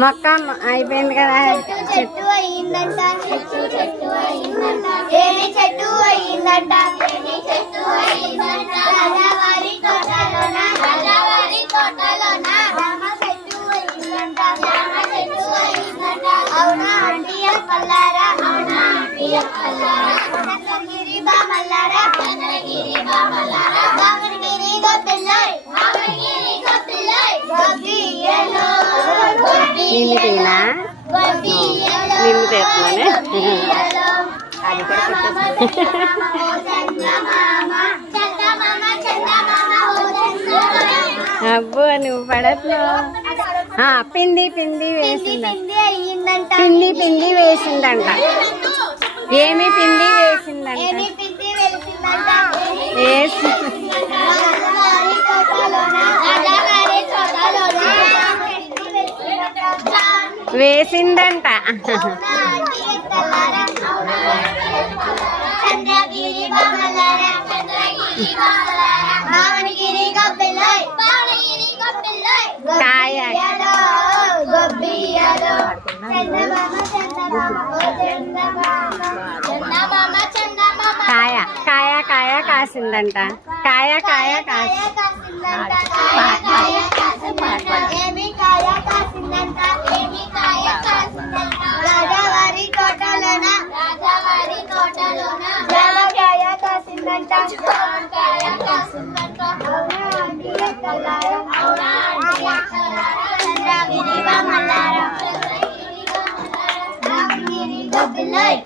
మొక్క అయిపోయింది కదా. చెట్టు అయిందంట, చెట్టు అయిందంట, ఏమి చెట్టు అయిందంట, ఏమి చెట్టు అయిందంట, రాజావారి తోటలోన, రాజావారి తోటలోన, జామ చెట్టు అయిందంట, జామ చెట్టు అయిందంట, అవునా ఆంటీ అక్కలారా, అవునా ఆంటీ అక్కలారా, చంద్రగిరి బామల్లారా, చంద్రగిరి బామల్లారా, బామగిరి గొప్పిల్లాయ్, బామగిరి గొప్పిల్లాయ్, గొప్పియలో నిన్ను తిన్నా నిన్ను తెస్తున్నానే. అది అబ్బో నువ్వు పడతున్నావు. పిండి పిండి వేసిందంట, పిండి పిండి వేసిందంట, ఏమి పిండి వేసిందంట, వేసిందంట. చంద్రగిరి బామల్లారా, చంద్రగిరి బామల్లారా, బావనగిరి గొప్పిల్లాయ్, బావనగిరి గొప్పిల్లాయ్, కాయ గొబ్బియలో చందమామ చందమామ ఓ చందమామ, చందమామ చందమామ, కాయ కాయ కాయ కాసిందంట, కాయ కాయ కాసి కాసిందంట, కాయ కాయ కాసిందంట, ఏమి కాయ కాసిందంట, ఏమి కాయ కాసిందంట, రాజావారి తోటలోన, రాజావారి తోటలోన, జామకాయ కాసిందంట, జామకాయ కాసిందంట, అవునా ఆంటీ అక్కలారా, అవునా ఆంటీ అక్కలారా, చంద్రగిరి బామల్లారా, చంద్రగిరి బామల్లారా, బామగిరి గొప్పిల్లాయ్.